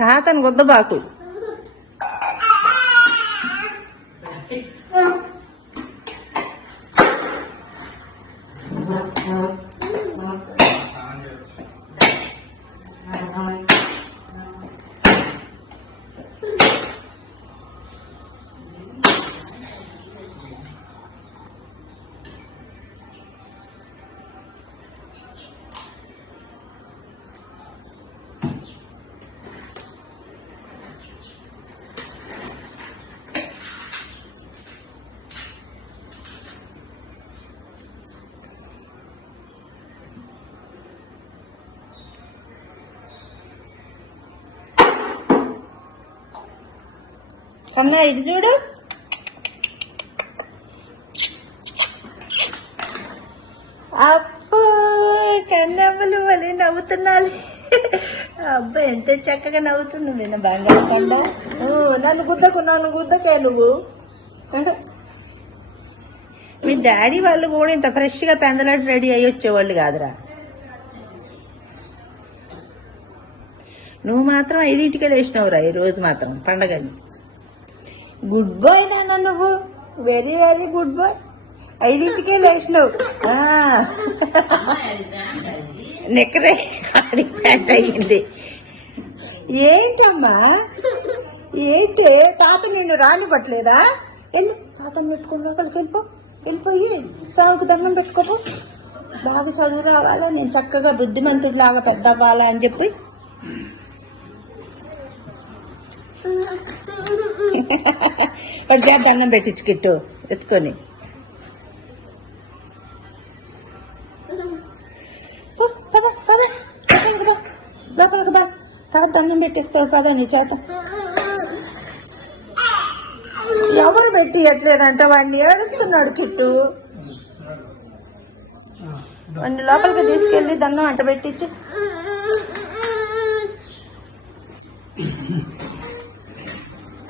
తాతను గుద్దబాకు. కన్నా ఇటు చూడు. అప్పు కన్నమ్మలు మళ్ళీ నవ్వుతున్నాను. అబ్బాయి ఎంత చక్కగా నవ్వుతున్నావు. నేను బంగారు కొండ. నన్ను గుద్దకే నువ్వు. మీ డాడీ వాళ్ళు కూడా ఇంత ఫ్రెష్గా పెందలాట రెడీ అయ్యి వచ్చేవాళ్ళు కాదురా. నువ్వు మాత్రం 5ంటికే లేచినావురా ఈ రోజు మాత్రం పండగని. గుడ్ బాయ్ నాన్న, నువ్వు వెరీ వెరీ గుడ్ బాయ్. 5ంటికే లేచినావు. నిక్కరే ఆడి ప్యాంట్ అయ్యింది. ఏంటమ్మా ఏంటి? తాత నిన్ను రానివ్వట్లేదా? వెళ్ళి తాతను పెట్టుకుని లోపలికి వెళ్ళిపోయి సాగుకు దండం పెట్టుకోపో. బాగా చదువు రావాలా, నేను చక్కగా బుద్ధిమంతుడిలాగా పెద్ద అవ్వాలా అని చెప్పి వాడు చేత దండం పెట్టించు కిట్టు ఎత్తుకొని. లోపలికి బా, తాత దండం పెట్టిస్తాడు. పద నీ చేత. ఎవరు పెట్టియట్లేదంట, వాడిని ఏడుస్తున్నాడు కిట్టు. వాడిని లోపలికి తీసుకెళ్ళి దండం అంట పెట్టించు.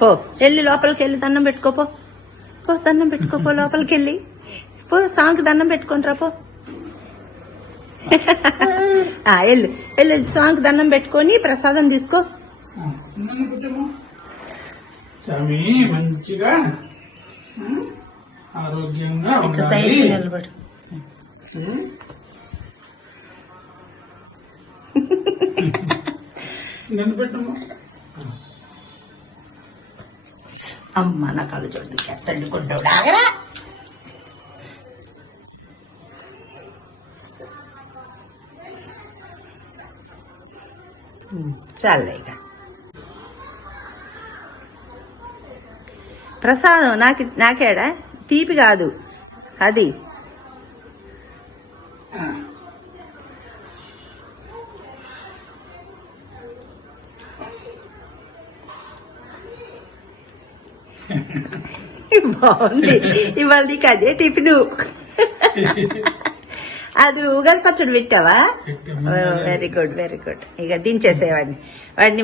పో వెళ్ళి లోపలికి వెళ్ళి దండం పెట్టుకోపో. దండం పెట్టుకోపో, లోపలికి వెళ్ళి పో. సాంగ్కి దండం పెట్టుకొని రా పో. వెళ్ళు సాంగ్కి దండం పెట్టుకొని ప్రసాదం తీసుకో. మంచిగా ఆరోగ్యంగా నిలబడు. అమ్మ నా కళ్ళు చూడండి తల్లికొంటాడు. ఆగరా. చాలే ఇక ప్రసాదం నాకేడా? తీపి కాదు అది. బాగుంది. ఇవాళ నీకు అదే టిఫిన్. అది ఉగాది పచ్చడి పెట్టావా? Very good very good. ఇక దించేసేవాడిని.